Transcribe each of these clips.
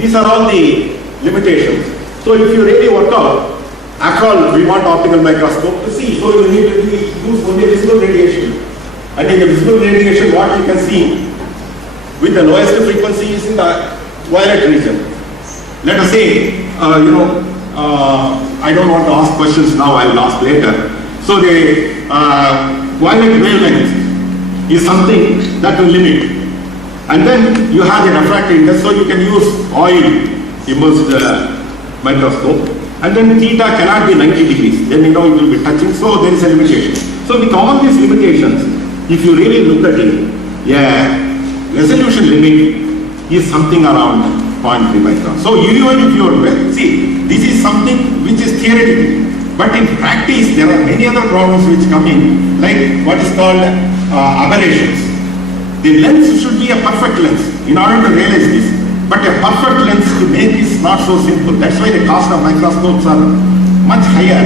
These are all the limitations. So if you really work out, after all, we want optical microscope to see. So you need to use only visible radiation. And in the visible radiation, what you can see with the lowest frequency is in the violet region. Let us say, I don't want to ask questions now, I will ask later. So the violet wavelength is something that will limit. And then you have the refractive index, so you can use oil immersed microscope. And then theta cannot be 90 degrees, then it will be touching, so there is a limitation. So with all these limitations, if you really look at it, resolution limit is something around 0.3 micron. So even if you are, see, this is something which is theoretical, but in practice there are many other problems which come in, like what is called aberrations. The lens should be a perfect lens in order to realize this. But a perfect lens to make is not so simple. That's why the cost of microscopes are much higher.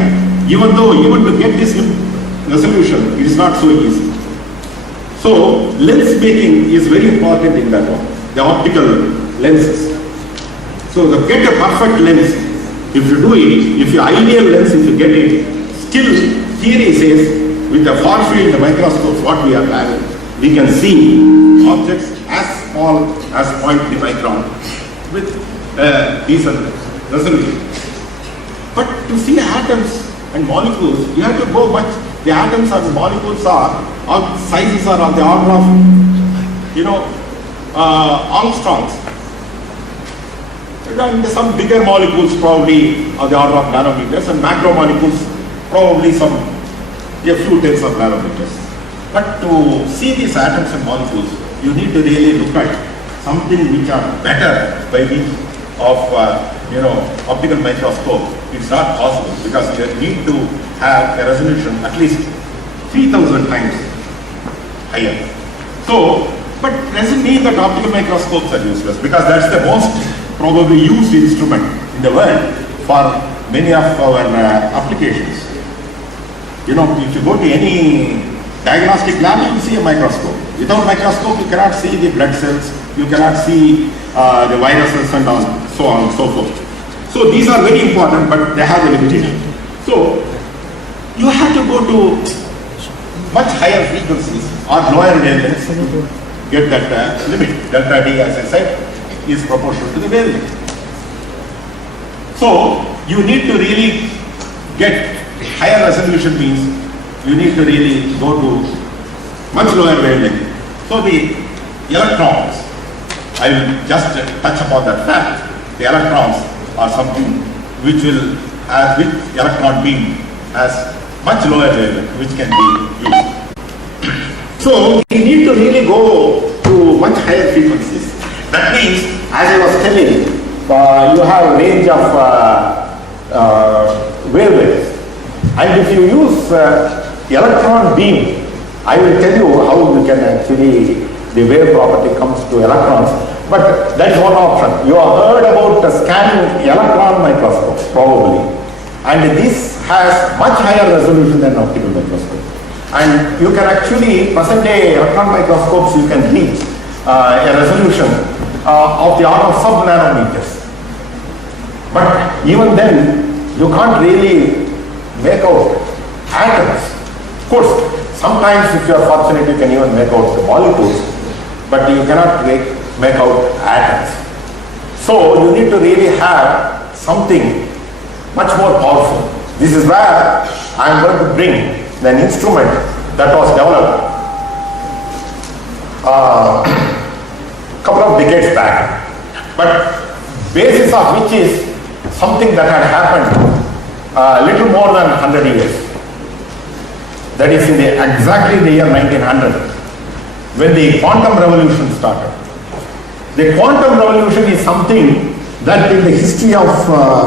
Even to get this resolution, it is not so easy. So lens making is very important in that one, the optical lenses. So to get a perfect lens, if you do it, if your ideal lens, if you get it, still theory says with the far field microscopes what we are having, we can see objects as small as 0.3 micron with decent resolution. But to see atoms and molecules, you have to go much. The atoms and molecules all sizes are on the order of, angstroms. And some bigger molecules probably on the order of nanometers, and macromolecules probably a few tens of nanometers. But to see these atoms and molecules, you need to really look at something which are better by means of optical microscope. It's not possible because you need to have a resolution at least 3,000 times higher. So, but doesn't mean that optical microscopes are useless, because that's the most probably used instrument in the world for many of our applications. If you go to any diagnostic lab, you will see a microscope. Without microscope, you cannot see the blood cells, you cannot see the viruses and so on and so forth. So these are very important, but they have a limitation. So you have to go to much higher frequencies or lower wavelengths to get that limit. Delta D, as I said, is proportional to the wavelength. So you need to really get higher resolution, means you need to really go to much lower wavelength. So the electrons, I will just touch upon that fact. The electrons are something which will, with electron beam, has much lower wavelength, which can be used. So we need to really go to much higher frequencies. That means, as I was telling, you have a range of wavelengths. And if you use electron beam, I will tell you how you can actually, the wave property comes to electrons, but that is one option. You have heard about scanning electron microscopes, probably. And this has much higher resolution than optical microscope. And you can actually, present day electron microscopes, you can reach a resolution of the order of sub-nanometers. But even then, you can't really make out atoms. Of course, sometimes if you are fortunate, you can even make out the molecules, but you cannot make out atoms. So you need to really have something much more powerful. This is where I am going to bring an instrument that was developed a couple of decades back, but basis of which is something that had happened little more than 100 years. That is in exactly the year 1900, when the quantum revolution started. The quantum revolution is something that in the history of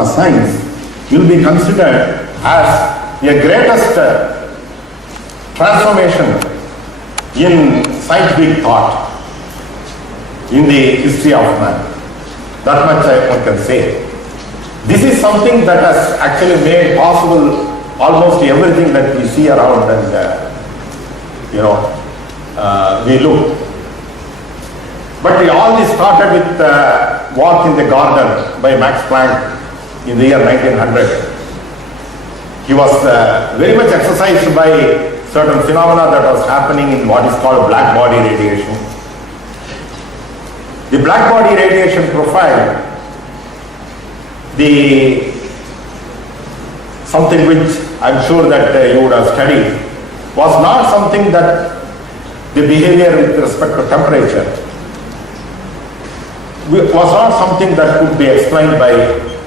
science will be considered as the greatest transformation in scientific thought in the history of man. That much I can say. This is something that has actually made possible almost everything that we see around, and we look. But all this started with Walk in the Garden by Max Planck in the year 1900. He was very much exercised by certain phenomena that was happening in what is called black body radiation. The black body radiation profile, something which I'm sure that you would have studied, was not something that the behavior with respect to temperature was not something that could be explained by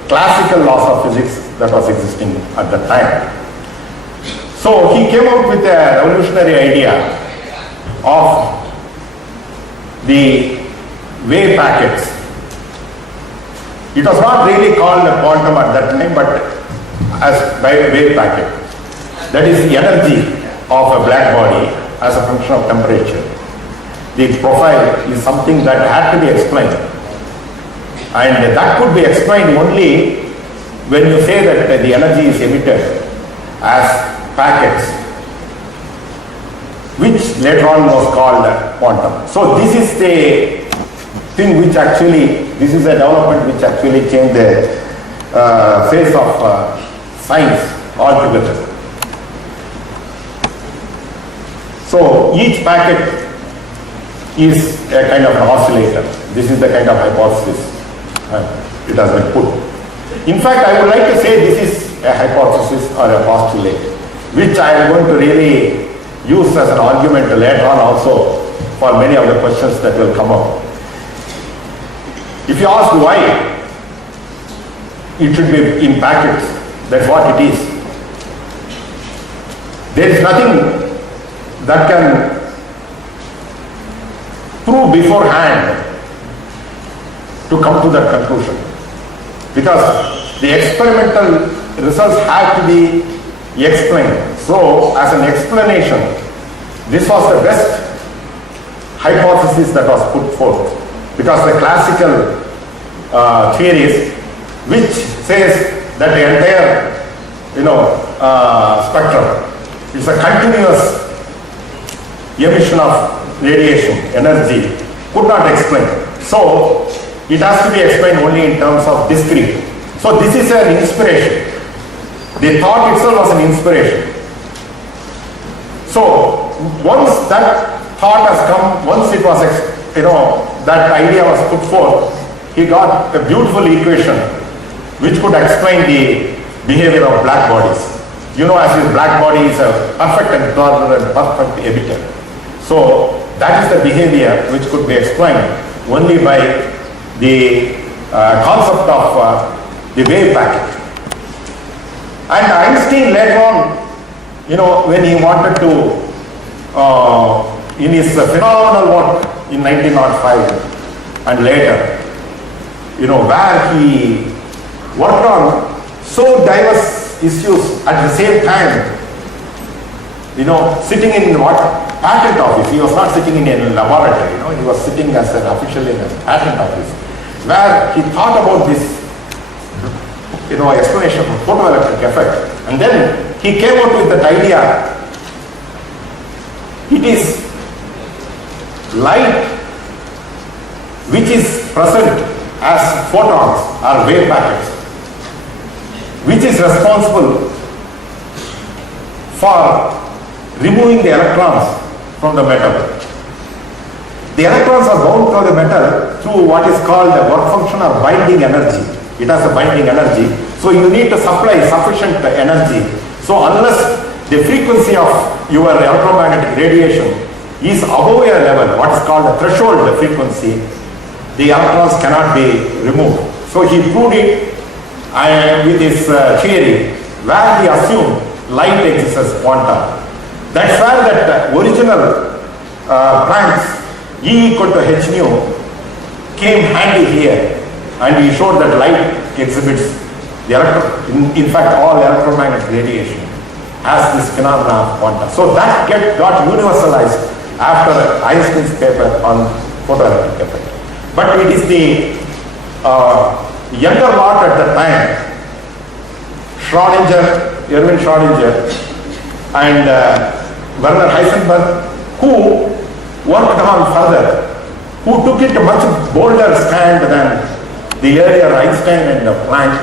classical laws of physics that was existing at that time. So he came out with a revolutionary idea of the wave packets. It was not really called a quantum at that time, but as by wave packet. That is the energy of a black body as a function of temperature. The profile is something that had to be explained. And that could be explained only when you say that the energy is emitted as packets, which later on was called quantum. So this is the thing which actually, this is a development which actually changed the face of science altogether. So each packet is a kind of an oscillator. This is the kind of hypothesis it has been put. In fact, I would like to say this is a hypothesis or a postulate, which I am going to really use as an argument later on also for many of the questions that will come up. If you ask why it should be in packets, that's what it is. There is nothing that can prove beforehand to come to that conclusion, because the experimental results have to be explained. So as an explanation, this was the best hypothesis that was put forth, because the classical theories which says that the entire spectrum is a continuous emission of radiation energy could not explain. So it has to be explained only in terms of discrete. So this is an inspiration. The thought itself was an inspiration. So once that thought has come, once it was, that idea was put forth, he got a beautiful equation which could explain the behavior of black bodies. As his black body is a perfect absorber and perfect emitter. So that is the behavior which could be explained only by the concept of the wave packet. And Einstein later on, when he wanted to, in his phenomenal work in 1905 and later, where he worked on so diverse issues at the same time, sitting in what? Patent office. He was not sitting in a laboratory, he was sitting as an official in a patent office, where he thought about this, explanation of photoelectric effect. And then he came out with that idea. It is light which is present as photons or wave packets, which is responsible for removing the electrons from the metal. The electrons are bound to the metal through what is called the work function or binding energy. It has a binding energy. So you need to supply sufficient energy. So unless the frequency of your electromagnetic radiation is above a level, what is called a threshold frequency, the electrons cannot be removed. So he proved it with his theory, where he assumed light exists as quantum. That's where that original Planck's E equal to h nu came handy here, and he showed that light exhibits the in fact all electromagnetic radiation has this phenomena of quanta. So that got universalized after Einstein's paper on photoelectric effect. But it is the younger lot at the time, Erwin Schrödinger and Werner Heisenberg, who worked on further who took it a much bolder stand than the earlier Einstein and Planck,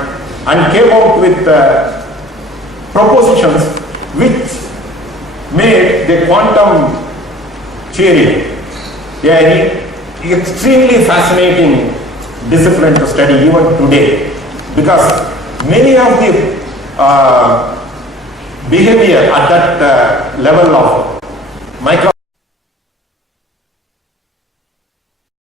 and came out with propositions which made the quantum theory an extremely fascinating discipline to study even today, because many of the behavior at that level of micro